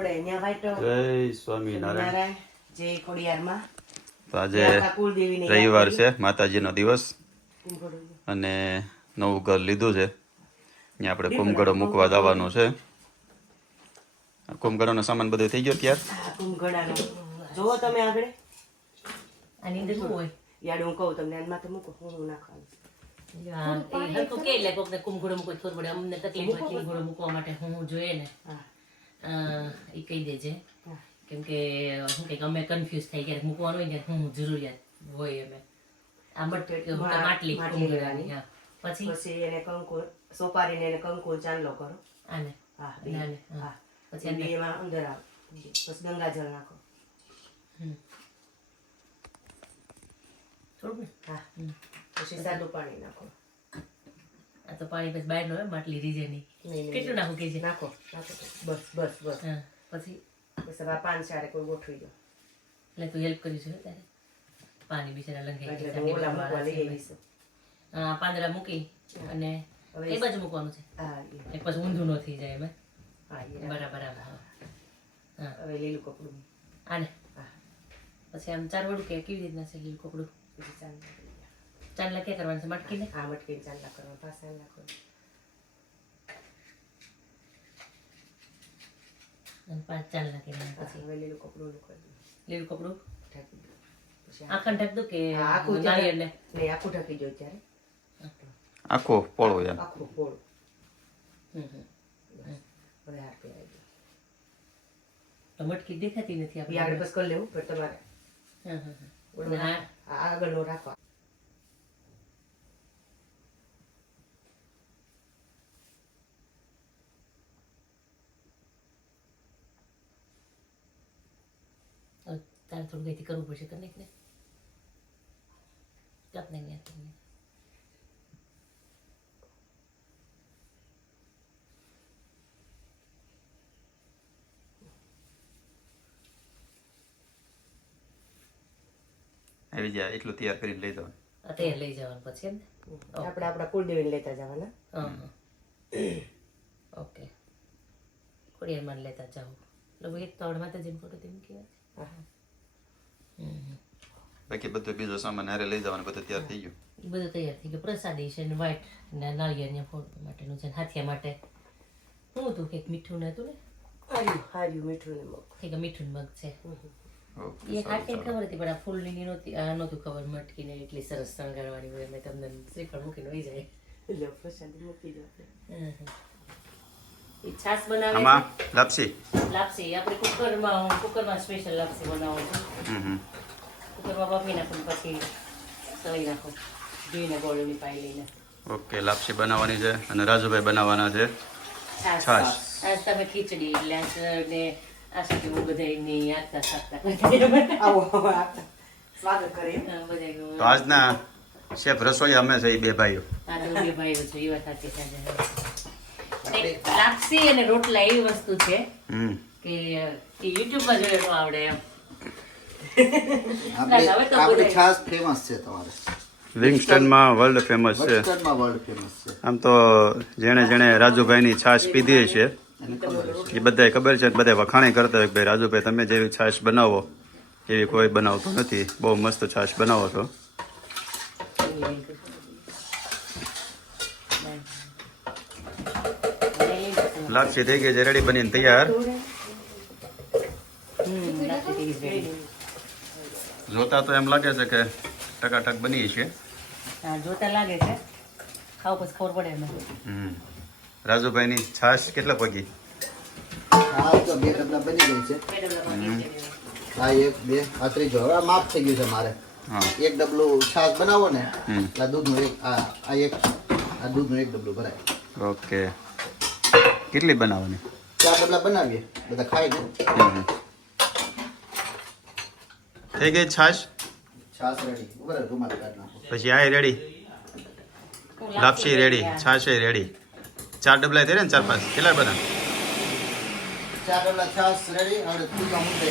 આપણે અહીંયા વાઈટ જય સ્વામિનારાયણ જય ખોડિયારમાં. તો આજે રવિવાર. છે માતાજીનો દિવસ. અને નવું ઘર લીધું છે. અહીંયા આપણે કુંભગળો મૂકવા જવાનું છે. કુંભગળોનો સામાન બધો થઈ ગયો ત્યાર કુંભગળાનો જોવો તમે આગળ. આની અંદર શું હોય? યાદ હું કહું તમને આનમાં તો મૂકો હું હું નાખવાનું. હા, એ હરખું કે એટલે કોકને કુંભઘોડો મૂકવો ખબર પડે અમને તકલીફ મૂકવા માટે હું જોઈએ ને. હા. એ કહી દેજે. કેમ કે શું કંઈક અમે કન્ફ્યુઝ થઈ ક્યારેક મૂકવાનું હોય ને હું જરૂરિયાત હોય અમે આ કે માટલી માટલી. પછી પછી એને કંકુ સોપારીને એને કંકુ ચાંદલો કરો આને હા. નાને, હા. પછી એમાં અંદર આવો પછી ગંગાજળ નાખો. થોડું હા. પછી સાદું પાણી નાખો તો પાણી પછી બહાર નો માટલી રીજે નહીં. કેટલું નાખું કે છે? નાખો નાખો. બસ બસ બસ. હા પછી? પછી હવે પાન ચારે કોઈ ગોઠવી દો એટલે તું હેલ્પ કરી છે તારે? પાણી બિચારા લંઘાઈ ગયા પાંદડા મૂકી અને એ બાજુ મૂકવાનું છે? એ. એક પછી ઊંધું ન થઈ જાય એમ બરાબર હા. હવે લીલું કપડું. આને પછી આમ ચાર વડું કે કેવી રીતના છે લીલું કપડું? પછી ચાંદલા ક્યાં કરવાનું છે મટકીને? હા મટકીને ચાંદલા કરવા પાછા નાખો અને પાંચ ચાંદલા કરી પછી. હવે લીલું કપડું નું લીલું કપડું? ઢાંકી દો આખા ઢાંક દો કે આખું નાળિયેરને નહીં આખું ઢાંકી દો ત્યારે આખો. પોળો એમ આખું પોળું. હમ, હમ. હવે હાર પહેરાવી દો મટકી દેખાતી નથી આપણે બસ કરી લેવું પણ તમારે. આગળ હા, હા. ઓલું હા. આ આગળનું રાખો હવે તારે થોડું કંઈથી કરવું પડશે કરી નાખ ને જાત નહીં કરી આવી જાય એટલું તૈયાર કરીને લઈ જવાનું. અત્યારે લઈ જવાનું પછી એમ ને? આપણે આપણા કુળદેવીને લેતા જવાના. ઓકે. ખોડિયારમાં લેતા જાઓ. એટલે એક તો માતાજીનો ફોટો તેમ કહેવાય હા. હમ બાકી બધું બીજો સામાન હારે લઈ જવાનું બધું તૈયાર થઈ ગયું. બધું તૈયાર થઈ ગયું. પ્રસાદી છે ને વાઈટ ને નાળિયેરને ફોડ માટેનું છે હાથિયા માટે. શું હતું? કંઈક મીઠું ને હતું ને? હાર્યું હાર્યું મીઠું ને મગ. કંઈક મીઠું ને મગ છે. એ હાથે ખબર હતી પણ આ ફૂલની નહોતી આ નહોતું ખબર મટકીને એટલી સરસ શણગારવાની હોય મેં તમને શ્રીફળ મૂકીને વહી જાય. એટલે પ્રસાદી મૂકી દો છાશ બનાવે આમાં લાપસી? લાપસી આપણે કુકરમાં કુકરમાં સ્પેશિયલ લાપસી બનાવું છું. હમ હમ નાખું પછી તળી નાખું ઘીને ગોળીની પાઈ લઈને ઓકે લાપસી બનાવવાની છે અને રાજુભાઈ બનાવવાના છે છાશ. આજ તમે ખીચડી એટલે ને આ હું સ્વાગત કરીએ તો આજના શેફ રસોઈ અમે છે એ બે ભાઈઓ બે ભાઈઓ છે એ વાત સાચી છે લાપસી અને રોટલા એવી વસ્તુ છે હમ કે એ યુટ્યુબમાં જોયેલું આવડે એમ આપણી. છાશ ફેમસ છે તમારે. વિંગસ્ટનમાં વર્લ્ડ ફેમસ છે. વર્લ્ડ ફેમસ છે. આમ તો જેણે જેણે રાજુભાઈની છાશ પીધી છે. એ બધાય ખબર છે બધા વખાણી કરતા હોય ભાઈ રાજુભાઈ તમે જેવી છાશ બનાવો. એવી કોઈ બનાવતો નથી. બહુ મસ્ત છાશ બનાવો છો. લાપસી થઈ ગઈ છે રેડી બનીને તૈયાર. જોતા તો એમ લાગે છે કે ટકાટક બની છે જોતા લાગે છે. ખાવ પછી ખબર પડે એમ હમ. રાજુભાઈની છાશ કેટલા પગી? હા તો બે ડબલા બની ગઈ છે. બે ડબલા પાણી છે. આ એક બે આ ત્રીજો. હવે માપ થઈ ગયું છે મારે. હા. એક ડબલું છાશ બનાવો ને હમ. એટલે આ દૂધનું એક આ આ એક આ દૂધનું એક ડબલું ભરાય. ઓકે. કેટલી બનાવવાની? ચાર ડબલા બનાવીએ. બધા ખાઈ ને હમ. થઈ ગઈ છાશ? છાશ રેડી બરાબર રૂમાલ કાઢ નાખો. પછી આ રેડી લાપસી રેડી છાશ રેડી ચાર ડબલા થઈ ને ચાર પાંચ. કેટલા બધા ચાર ડબલા છાશ રેડી હવે ત્રીજો મુદ્દે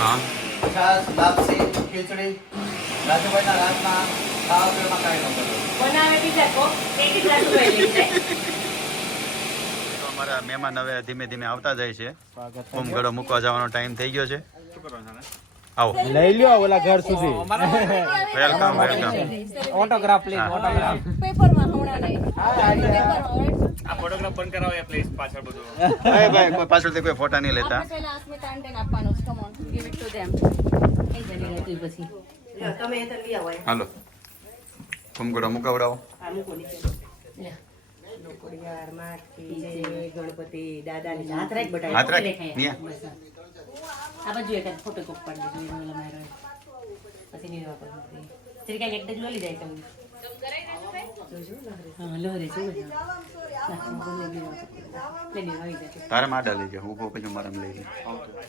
હા. છાશ લાપસી ખીચડી. રાજુભાઈના રાતના ખાવા પીવામાં કાંઈ ન બનાવે બીજા કોક એક જ રાજુભાઈ લઈ જાય. અમારા મહેમાન હવે ધીમે ધીમે આવતા જાય છે. હોમગળો મૂકવા જવાનો ટાઈમ થઈ ગયો છે? આવો. લઈ લ્યો ઓલા ઘર સુધી. વેલકમ વેલકમ ઓટોગ્રાફ પ્લીઝ હા. ઓટોગ્રાફ પેપરમાં હમણાં નહીં એ ભાઈ કોઈ પાછળથી કોઈ ફોટા નહીં લેતા. પહેલા અસ્મિતા આંટીને આપવાનો છે. Come on give it to them એ જલી લેતી પછી. તમે એ તો લઈ આવો હાલો હાલો. હોમગળો મુકાવડાવો. આ મુકો નીચે. ગણપતિ દાદાની હાથ રાખ બટા. હાથ રાખ. દેખાય. આ બાજુ એક ફોટો કોક પાડી દેજો એનો ઓલો મારો પછી નીરવા પર મૂકી. જરી એક ડગ લોલી જાય જાય તારે માડા લઈ હું પછી મારા લઈ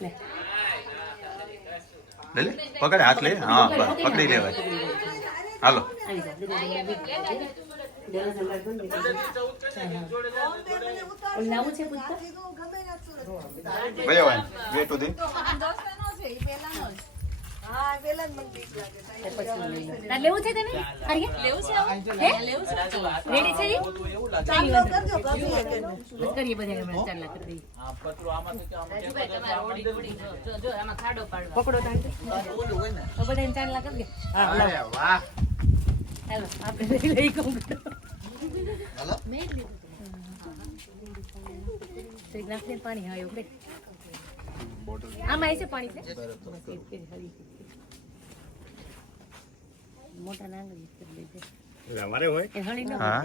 લે. લે લે પકડ હાથ લે. હા પકડી લેવાય. હાલો. લાવું છે તને? અરે લેવું છે લેવું છે રેડી છે કરીએ બધા હમણાં ચાર લાખ કરી પકડો બધાને ચાર લાખ આપીએ. હાલો, આપણે લઈ તો નાખ પાણી હા એવું કંઈક. આમાં આવી છે પાણી છે મોટા નાંગળી કરી લેજે. એ હળી હા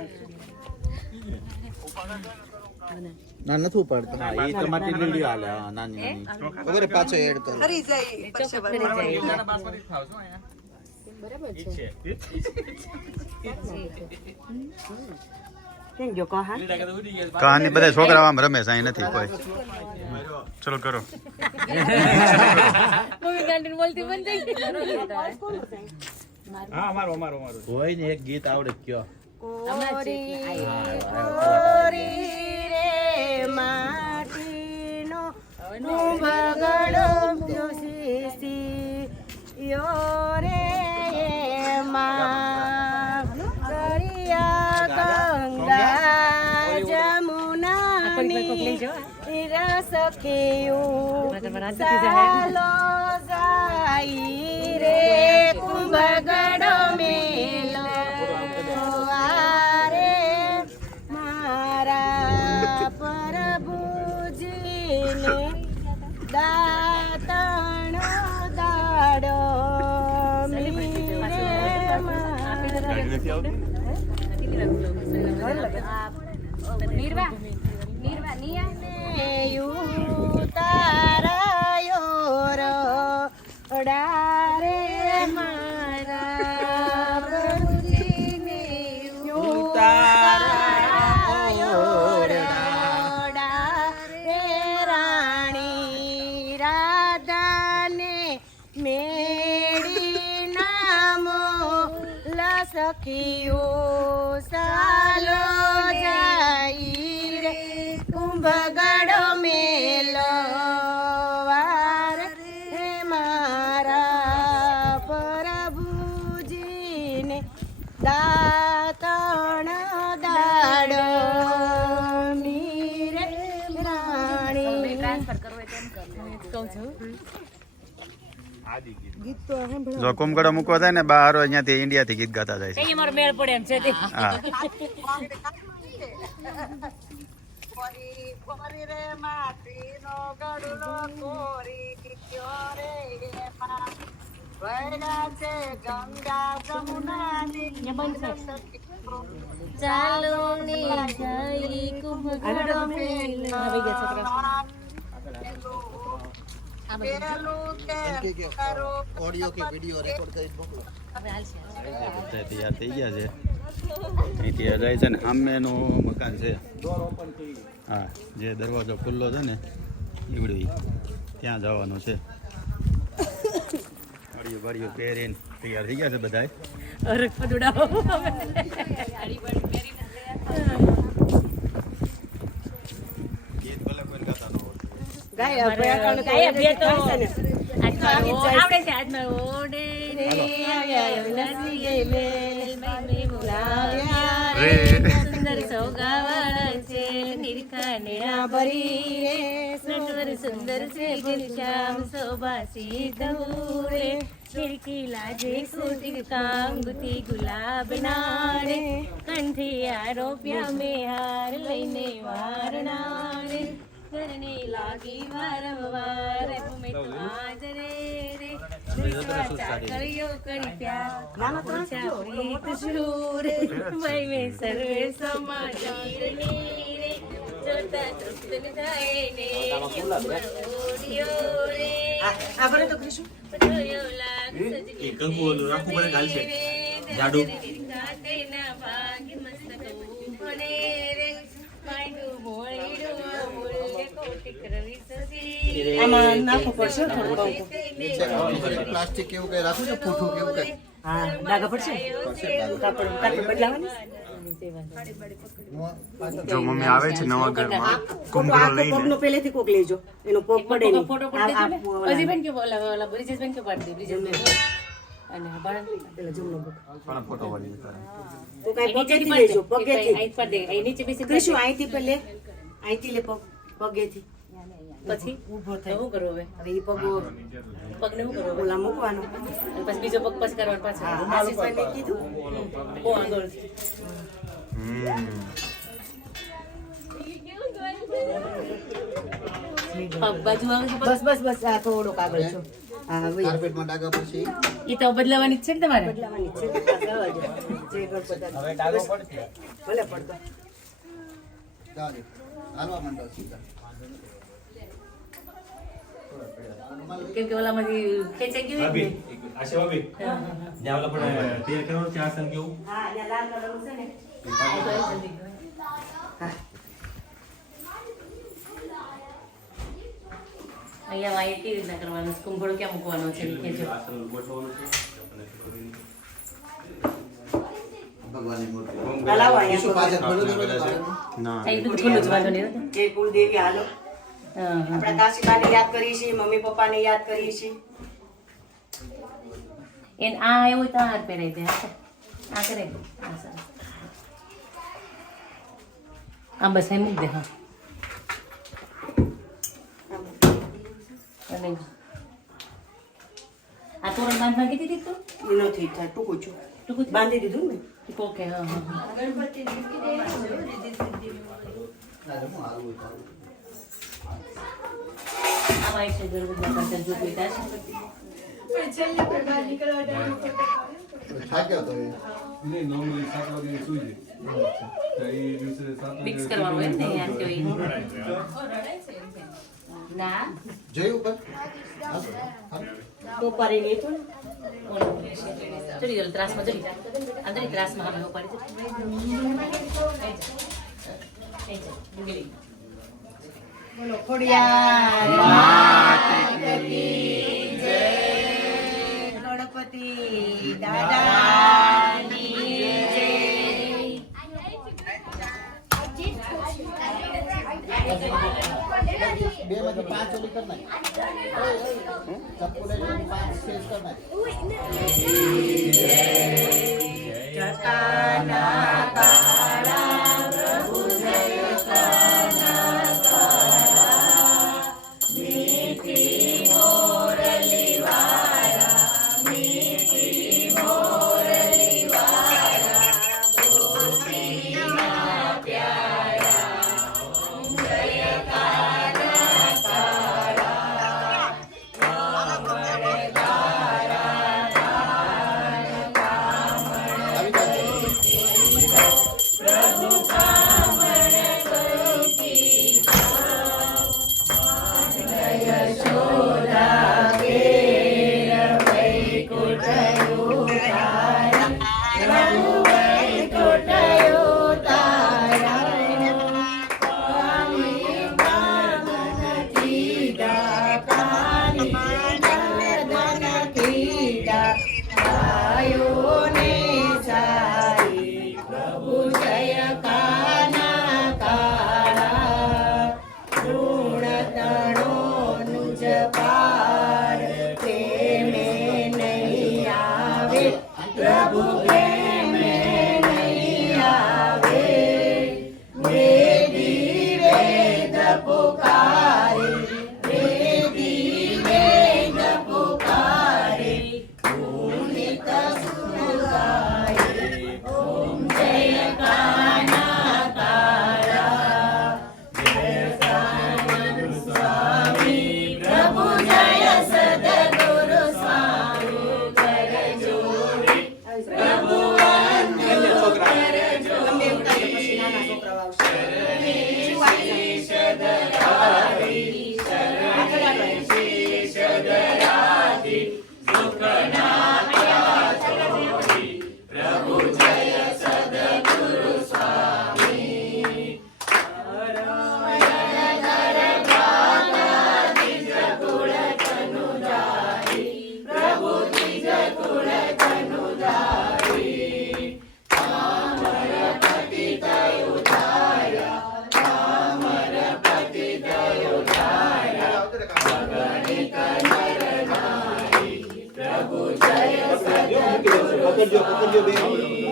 ના નથી ઉપાડતો એ તમારી લીલી હાલે નાની નાની વગર પાછો એડ કરો ચોખ્ખું કરી જાય. કેમ ગયો કહા કહાની બધા છોકરા આમ રમે સાઈ નથી કોઈ. ચલો કરો. બોલતી બંધ થઈ ગઈ. કોઈ ને એક ગીત આવડે કયો? કોરી રે માટીનો બગડો જોશી યો રે જાય. ચાલો જાય રે કુંભગડો મેલો આરે મારા પ્રભુજીને દાતણો દાડો મીરે મારા કુંભગડો મેલો વાર. રે મારા પ્રભુજીને દાતણ દાડો. મીરે રાણી. કહું છું. જો મૂકવા થાય ને બહાર અહીંયાથી ઇન્ડિયાથી ગીત ગાતા જાય છે. મેળ પડે એમ છે તે. હા ચાલો ને જઈ કુંભગડો મેલો. આવી ગયા છોકરા. ઓડિયો કે વિડિયો રેકોર્ડ કરી મોકલો હવે હાલશે. બધા તૈયાર થઈ ગયા છે અહીંથી આ જાય છે ને સામેનું મકાન છે. હા જે દરવાજો ખુલ્લો છે ને ઈવડી. ત્યાં જવાનું છે. વાડીઓ વાડીઓ પહેરીને તૈયાર થઈ ગયા છે બધાય. અરે ખડુડાઓ. ગીત ભલે કોઈ ગાતા ન હોય ગાય અભયાકાંડ તો ગાય બે તો ગાય છે ને. આજમાં ઓ- આવડે છે આજમાં ઓડે રે આવ્યા, નથી ગઈ સુંદર સોગાવાળા છે નિરખા ભરી સુંદર છે ઘનશ્યામ શોભા સીધું રે ખિડકી ગુલાબ નારે કંઠી આરોપ્યા મેં હાર લઈને વારણા રે કરને લાગી વારંવાર મેં તો હાજરે રે વિશ્વાસા કર્યો કરી પ્યાર પૂછા પ્રીત શૂર ભાઈ મેં સર્વે સમાચાર રે જોતા તૃપ્ત થાય ને ઓડિયો રે આ તો કૃષ્ણ જોયો લાગ સજની પડે કાલ છે. જાડુ. આમાં નાખવું પડશે થોડું પ્લાસ્ટિક કેવું કઈ રાખું છું? પૂઠું કેવું કઈ? હા ડાઘા પડશે? કાપડ કાપડ બદલાવાની? જો મમ્મી આવે છે નવા ઘરમાં આખો લઈને. પગનો પહેલેથી કોક લેજો. એનો પગ પડે નહીં. ફોટો પડે પછી બેન કે બોલા બોલા બ્રિજેશ બેન કે પાડી દે બ્રિજેશ બેન અને બાળક. પેલા જમનો. પણ ફોટો વાળી. તો કાંઈ પગેથી લેજો પગેથી. આઈ પર દે આઈ નીચે બેસી કૃષ્ણ પહેલે પેલે અહીંથી લે પગ પગેથી. પછી? ઊભો થયો શું કરવું હવે? હવે એ પગો પગને શું કરવું ઓલા મૂકવાનો. અને પછી બીજો પગ પછી કરવાનો પાછો? આશીષભાઈ મેં કીધું? બહુ આગળ. પગ બાજુ આવે છે બસ બસ બસ આ થોડોક આગળ છો. હા કાર્પેટમાં પછી? એ તો બદલાવાની છે ને તમારે? બદલાવાની છે. ભલે પડતો. હાલવા માંડો સીધા. કેમ કે ઓલામાંથી ખેંચાઈ ગયું હોય ને. આશા ભાભી ત્યાં ઓલા પણ તેલ કરવાનું છે આસન કેવું હા અહીંયા લાલ કલરનું છે ને અહીંયા વાય કેવી રીતના કરવાનું છે? કુંભળો ક્યાં મૂકવાનો છે એ કહેજો. આસન ગોઠવવાનું છે ભગવાનની મૂર્તિ હલાવો ઈસુ અહીંયા પાછળ ભલો ભલો ભલો. ના અહીં તો ખુલ્લું જ વાંધો નહીં હોતો. જય કુલદેવી હાલો હા, હા. આપણા કાશીબાને યાદ કરીએ છીએ મમ્મી પપ્પાને યાદ કરીએ છીએ. એને આ આવ્યો હોય તો આ હાથ પહેરાવી દે હા. આ કરે. આ સરસ આ બસ અહીં મૂક દે હા. અને આ તોરણ બાંધવા કીધી હતી તું? એ નથી થાય ટૂંકું છું. ટૂંકું બાંધી દીધું ને? ઓકે હા હા હા. છે હું બધા તારું. આ વાય છે. ગરબડ પાછળ જોતું હોય ત્યાં છે. થાક્યો તો એ. મિક્સ કરવાનું હોય ને આમ જોઈ. ના? જોયું ઉપર. હાલ, હાલ. નહીં તો ને ચડી ગયેલું ત્રાસમાં ચડી અંદર ત્રાસમાં હવે ઉપાડી ચડી બોલો ગણપતિ દાદાની બે માંથી પાંચ ઓલી કર નાખ. ચપ્પુ લઈ પાંચ શેષ કર નાખી જટાના Perdeu, perdeu bem.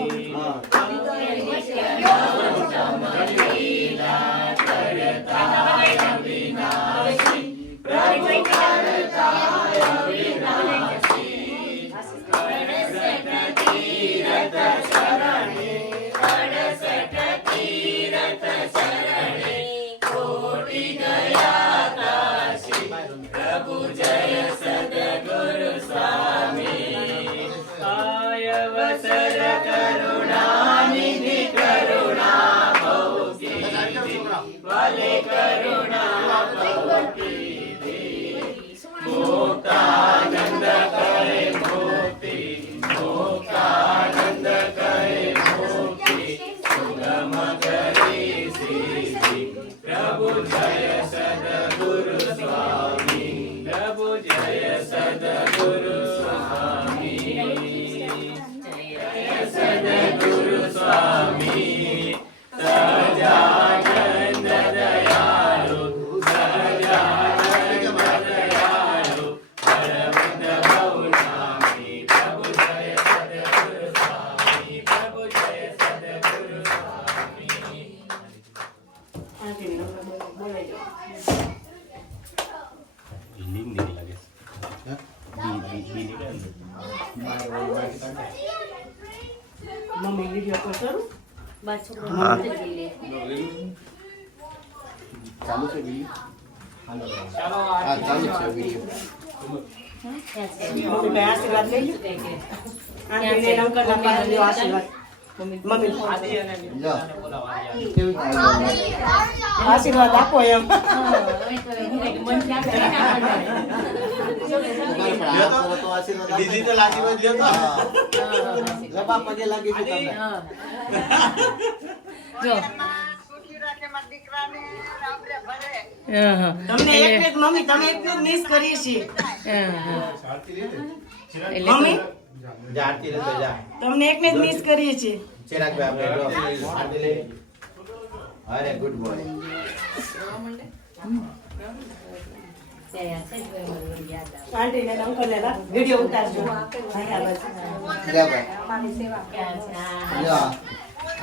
મમ્મી આશીર્વાદ આપે. દીદી તો. આશીર્વાદ જબા પગે લાગીશું જો. તમને એક એક મમ્મી તમે એક ને મિસ કરીએ છીએ. મમ્મી? તમને એક ને મિસ કરીએ છીએ. ચિરાગભાઈ આપણે લો. આરતી લે. અરે ગુડ બોય ત્યાં છે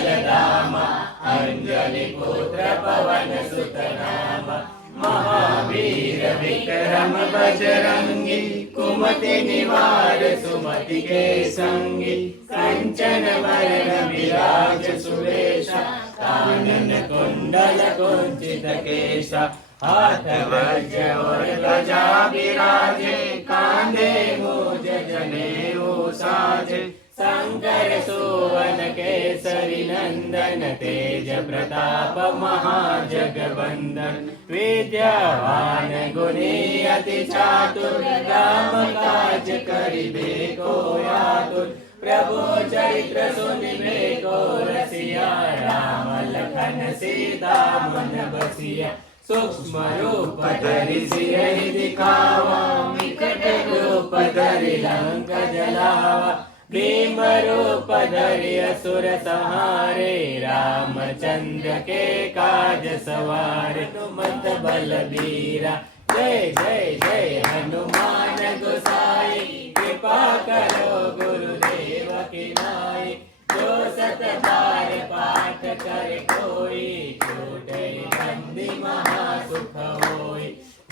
वरदाम अञ्जलिपुत्र पवनसुतनाम महावीर विक्रम बजरङ्गि कुमति निवार सुमति के सङ्गि कञ्चन वरण विराज सुरेश कानन कुण्डल कुञ्चित केश हाथ वज और गजा विराजे कान्दे मोज जने साजे शङ्करसोवन केसरि नन्दन तेजप्रताप महाजगवन्दन् विद्यावान गुणे अति चातुर् राम करिवेदो यातुर् प्रभो चरित्र रूप धरि लङ्क जलावा ेमरूप सुर संहारे रामचन्द्र के काज सवारे मत बल वीरा जय जय जय हनुमान गोसा कृपा गुरुदे पाठ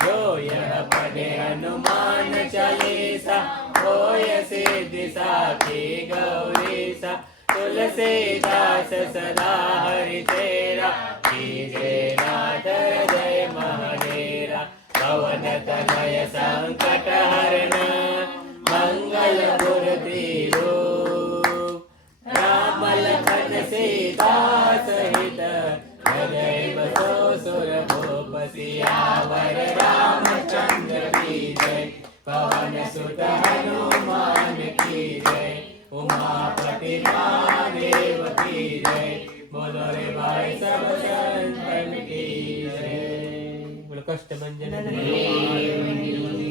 जो यह पढ़े हनुमान चालीसा होय सिद्धिसाठी गौरीसा तुलसी दास सदा हरी तेरा जे नाथ जय महाडेरा भवन तनय संकट हरण मंगल मूर्ती रूप राम लखन सीतास हित हृदय बसो सुर भूप सियावर रामचंद्र की जय હા જો અહીંયા આરતી કમ્પ્લીટ થઈ ગઈ છે હવે નવા મકાને એક હનુમાન ચાલીસા જે કરી નાખીએ એક પગ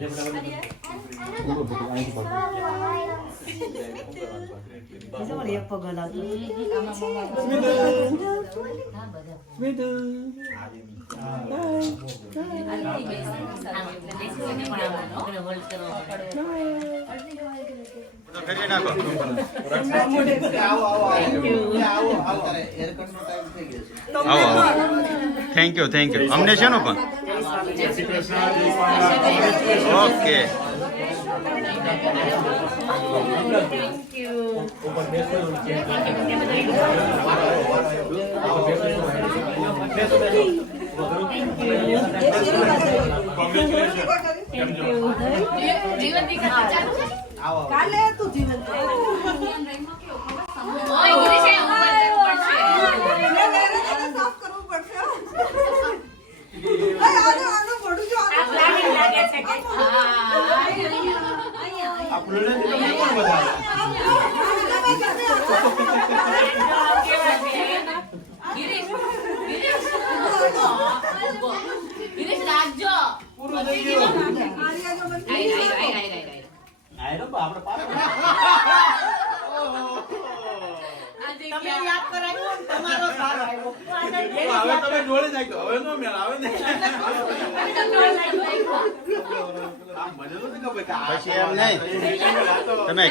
હલાવતો. તો કરી નાખો આવો આવો થેન્ક યુ થેન્ક યુ અમને છે નો પણ ઓકે જીવન કાલે તું જીવન તો. ઓય ગિરીશ એ ઉપર જવું પડશે સાફ કરવું પડશે અરે, આનું- તમે યાદ કરાવ્યું તમારો સારો આવ્યો. હવે તમે જોડે નાખ્યો. હવે નો મેળ આવે ને. પછી એમ નહીં. તમે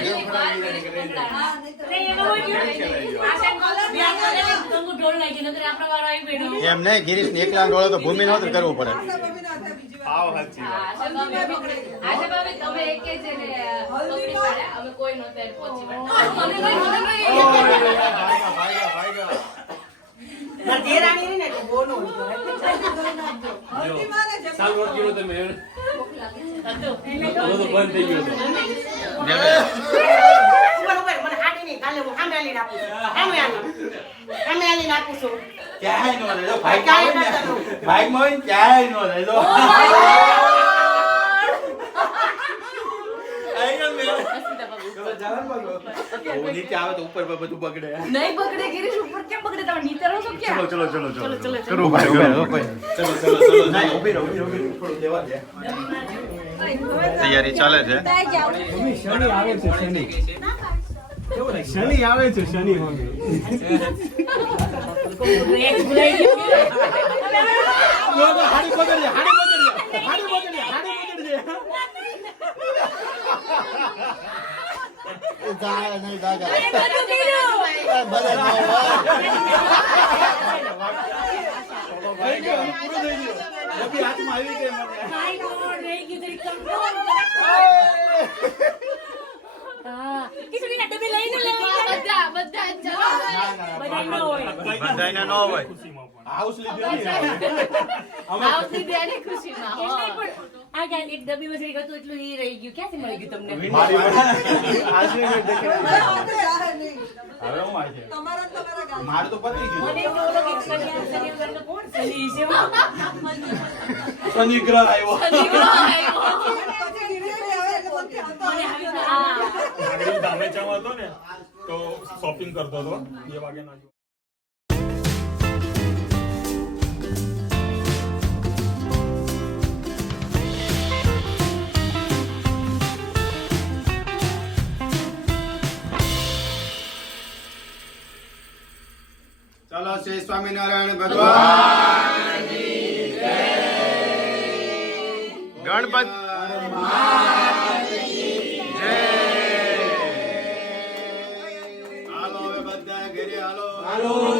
એમ નહીં ગિરીશ ને એકલા ડોળે તો ભૂમિ નહોતું કરવું પડે. મમ્મીના હાથે આજે ભાભી તમે એકે છે ને પકડી પાડ્યા અમે કોઈ નહોતા પહોંચી વળ્યા. કઈ મને કઈ મારી દેરાણી રહી ને એટલે બહુ નો હોય તો. હલ્દી મારે છે. ઉપર, ઉપર, મને હાડી નહીં. કાલે હું સામે આલીને આપું છું. સામે આલીને. સામે આપું છું. ક્યાંય નો રહેજો ક્યાંય નતા નો. બાઈકમાં હોય ને ક્યાંય નો રહેજો બહુ નીચે આવે તો ઉપર પર બધું બગડે. નહીં બગડે ગિરીશ ઉપર કેમ બગડે? તમે નીતરો છો ક્યાં ચલો ચલો ચલો ચલો ચલો, ચલો. કરો ભાઈ ચલો ચલો ચલો નહીં ઊભી રહો ઊભી રહો, થોડું દેવા દે. તૈયારી ચાલે છે? શનિ આવે છે શનિ. શનિ આવે છે શનિ મમ્મી હાડી પકડજે હાડી પકડજે હાડી થઈ ગયો પૂરું થઈ ગયું નબી હાથમાં આવી ગઈ મને બધા બધા જ જવાબ બધાયને ન હોય. હાઉસ લીધી હતી ને ખુશીમાં હો. એક ડબ્બી હતું એટલું ઈ રહી ગયું. ક્યાંથી મળી ગયું તમને? મારી આજની મેં હવે હાથે જાહે નહીં. હવે હું આવી તમારા તમારા ગામ. મારું તો પતી ગયું. મને ઓલો કોણ? શનિ છે શનિ ગ્રહ આવ્યો. આવ્યો. ને તો શોપિંગ કરતો હતો. બે વાગે આજુ- શ્રી સ્વામિનારાયણ ભગવાન. ગણપતિ. હાલો બધા ઘરે હાલો હાલો.